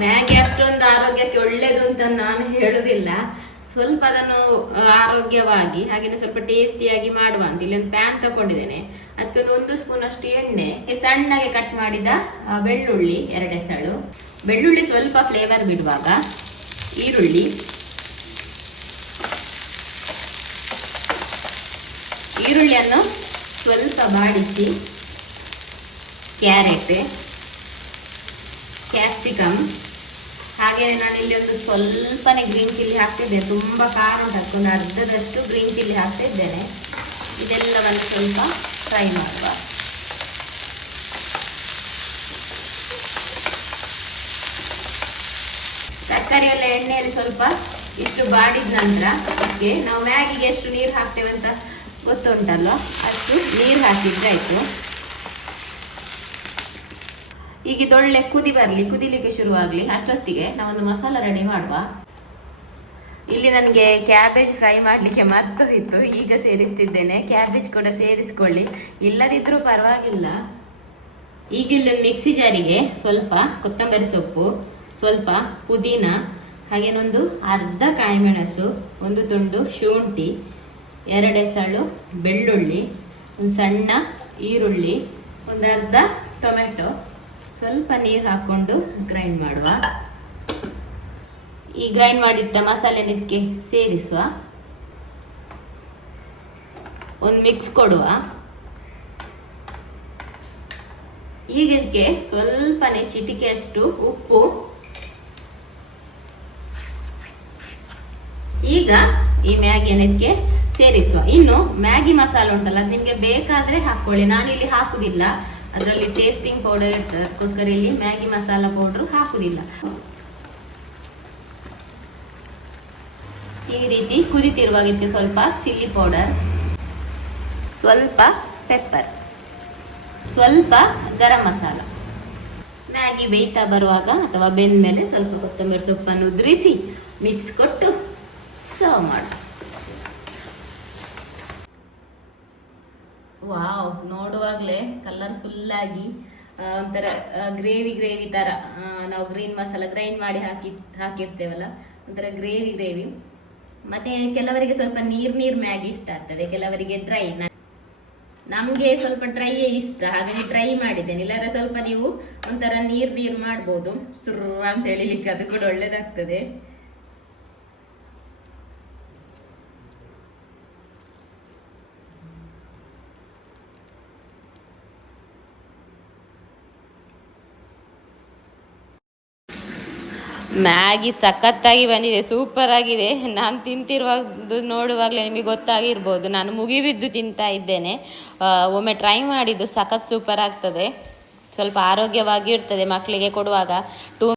Maggi ಅಷ್ಟೊಂದು ಆರೋಗ್ಯಕ್ಕೆ ಒಳ್ಳೇದು ಅಂತ ನಾನು ಹೇಳುದಿಲ್ಲ. ಸ್ವಲ್ಪ ಅದನ್ನು ಆರೋಗ್ಯವಾಗಿ ಹಾಗೆ ಸ್ವಲ್ಪ ಟೇಸ್ಟಿಯಾಗಿ ಮಾಡುವ ಅಂತ. ಇಲ್ಲಿ ಒಂದು ಪ್ಯಾನ್ ತಗೊಂಡಿದ್ದೇನೆ. ಅದಕ್ಕೆ ಒಂದು ಒಂದು ಸ್ಪೂನ್ ಅಷ್ಟು ಎಣ್ಣೆ. ಸಣ್ಣಗೆ ಕಟ್ ಮಾಡಿದ ಬೆಳ್ಳುಳ್ಳಿ, ಎರಡು ಎಸಳು ಬೆಳ್ಳುಳ್ಳಿ ಸ್ವಲ್ಪ ಫ್ಲೇವರ್ ಬಿಡುವಾಗ ಈರುಳ್ಳಿ. ಈರುಳ್ಳಿಯನ್ನು ಸ್ವಲ್ಪ ಬಾಡಿಸಿ, ಕ್ಯಾರೆಟ್. ಕ್ಯಾಪ್ಸಿಕಮ್ ಹಾಗೆ ಇಲ್ಲಿ ಒಂದು ಸ್ವಲ್ಪನೇ ಗ್ರೀನ್ ಚಿಲ್ಲಿ ಹಾಕ್ತಿದ್ದೆ. ತುಂಬ ಖಾರ ಉಂಟು ಒಂದು ಅರ್ಧದಷ್ಟು ಗ್ರೀನ್ ಚಿಲ್ಲಿ ಹಾಕ್ತಿದ್ದೇನೆ. ಇದೆಲ್ಲವನ್ನು ಸ್ವಲ್ಪ ಫ್ರೈ ಮಾಡುವ. ತರಕಾರಿ ಎಲ್ಲ ಎಣ್ಣೆಯಲ್ಲಿ ಸ್ವಲ್ಪ ಇಷ್ಟು ಬಾಡಿದ ನಂತರ ಅದಕ್ಕೆ ನಾವು ಮ್ಯಾಗಿಗೆ ಎಷ್ಟು ನೀರು ಹಾಕ್ತೇವೆ ಅಂತ ಗೊತ್ತುಂಟಲ್ಲ ಅಷ್ಟು ನೀರು ಹಾಕಿದ್ರೆ ಆಯ್ತು. ಈಗ ಇದೊಳ್ಳೆ ಕುದಿ ಬರಲಿ, ಕುದಿಲಿಕ್ಕೆ ಶುರುವಾಗಲಿ ಅಷ್ಟೊತ್ತಿಗೆ ನಾವೊಂದು ಮಸಾಲ ರೆಡಿ ಮಾಡುವ. ಇಲ್ಲಿ ನನಗೆ ಕ್ಯಾಬೇಜ್ ಫ್ರೈ ಮಾಡಲಿಕ್ಕೆ ಇತ್ತು, ಈಗ ಸೇರಿಸ್ತಿದ್ದೇನೆ. ಕ್ಯಾಬೇಜ್ ಕೂಡ ಸೇರಿಸ್ಕೊಳ್ಳಿ. ಇಲ್ಲದಿದ್ದರೂ ಪರವಾಗಿಲ್ಲ. ಈಗ ಇಲ್ಲಿ ಮಿಕ್ಸಿ ಜಾರಿಗೆ ಸ್ವಲ್ಪ ಕೊತ್ತಂಬರಿ ಸೊಪ್ಪು, ಸ್ವಲ್ಪ ಪುದೀನ ಹಾಗೇನೊಂದು ಅರ್ಧ ಕಾಯಿಮೆಣಸು, ಒಂದು ತುಂಡು ಶುಂಠಿ, ಎರಡೆ ಸಳು ಬೆಳ್ಳುಳ್ಳಿ, ಒಂದು ಸಣ್ಣ ಈರುಳ್ಳಿ, ಒಂದು ಅರ್ಧ ಟೊಮೆಟೊ. ಸ್ವಲ್ಪ ನೀರು ಹಾಕೊಂಡು ಗ್ರೈಂಡ್ ಮಾಡುವ. ಈ ಗ್ರೈಂಡ್ ಮಾಡಿಟ್ಟ ಮಸಾಲೆ ಇದಕ್ಕೆ ಸೇರಿಸುವ. ಒಂದು ಮಿಕ್ಸ್ ಕೊಡುವ. ಈಗ ಇದಕ್ಕೆ ಸ್ವಲ್ಪನೇ ಚಿಟಿಕೆಯಷ್ಟು ಉಪ್ಪು. ಈಗ ಈ ಮ್ಯಾಗಿಯನ್ನು ಇದಕ್ಕೆ ಸೇರಿಸುವ. ಇನ್ನು ಮ್ಯಾಗಿ ಮಸಾಲೆ ಉಂಟಲ್ಲ ನಿಮ್ಗೆ ಬೇಕಾದ್ರೆ ಹಾಕೊಳ್ಳಿ. ನಾನು ಇಲ್ಲಿ ಹಾಕುದಿಲ್ಲ. ಅದರಲ್ಲಿ ಟೇಸ್ಟಿಂಗ್ ಪೌಡರ್ ಇರ್ತದೆ ಅದಕ್ಕೋಸ್ಕರ ಇಲ್ಲಿ ಮ್ಯಾಗಿ ಮಸಾಲ ಪೌಡರ್ ಹಾಕುದಿಲ್ಲ. ಈ ರೀತಿ ಕುದಿತಿರುವಾಗ ಇದಕ್ಕೆ ಸ್ವಲ್ಪ ಚಿಲ್ಲಿ ಪೌಡರ್ ಸ್ವಲ್ಪ ಪೆಪ್ಪರ್ ಸ್ವಲ್ಪ ಗರಂ ಮಸಾಲ ಮ್ಯಾಗಿ ಬೇಯ್ತಾ ಬರುವಾಗ ಅಥವಾ ಬೆಂದ ಮೇಲೆ ಸ್ವಲ್ಪ ಕೊತ್ತಂಬರಿ ಸೊಪ್ಪನ್ನು ಉದುರಿಸಿ ಮಿಕ್ಸ್ ಕೊಟ್ಟು ಸರ್ವ್ ಮಾಡು. ವಾವ್ ನೋಡುವಾಗಲೇ ಆಗಿ ಒಂಥರ ಗ್ರೇವಿ ಗ್ರೇವಿ ತರ ಆ, ನಾವು ಗ್ರೀನ್ ಮಸಾಲ ಗ್ರೈಂಡ್ ಮಾಡಿ ಹಾಕಿ ಹಾಕಿರ್ತೇವಲ್ಲ ಒಂಥರ ಗ್ರೇವಿ ಗ್ರೇವಿ ಮತ್ತೆ ಕೆಲವರಿಗೆ ಸ್ವಲ್ಪ ನೀರ್ ನೀರ್ ಮ್ಯಾಗಿ ಇಷ್ಟ ಆಗ್ತದೆ ಕೆಲವರಿಗೆ ಡ್ರೈ ನಮ್ಗೆ ಸ್ವಲ್ಪ ಡ್ರೈ ಇಷ್ಟ ಹಾಗಾಗಿ ಡ್ರೈ ಮಾಡಿದ್ದೇನೆ. ಇಲ್ಲಾದ್ರೆ ಸ್ವಲ್ಪ ನೀವು ಒಂಥರ ನೀರ್ ನೀರ್ ಮಾಡ್ಬೋದು. ಸುರ್ ಅಂತ ಹೇಳಿಲಿಕ್ಕೆ ಅದು ಕೂಡ ಒಳ್ಳೇದಾಗ್ತದೆ. ಮ್ಯಾಗಿ ಸಖತ್ತಾಗಿ ಬಂದಿದೆ ಸೂಪರ್ ಆಗಿದೆ. ನಾನು ತಿಂತಿರುವಾಗ ನೋಡುವಾಗಲೇ ನಿಮಗೆ ಗೊತ್ತಾಗಿರ್ಬೋದು. ನಾನು ಮುಗಿಬಿದ್ದು ತಿಂತಾ ಇದ್ದೇನೆ. ಒಮ್ಮೆ ಟ್ರೈ ಮಾಡಿದ್ದು ಸಖತ್ ಸೂಪರ್ ಆಗ್ತದೆ. ಸ್ವಲ್ಪ ಆರೋಗ್ಯವಾಗಿ ಇರ್ತದೆ ಮಕ್ಕಳಿಗೆ ಕೊಡುವಾಗ. ಟೂ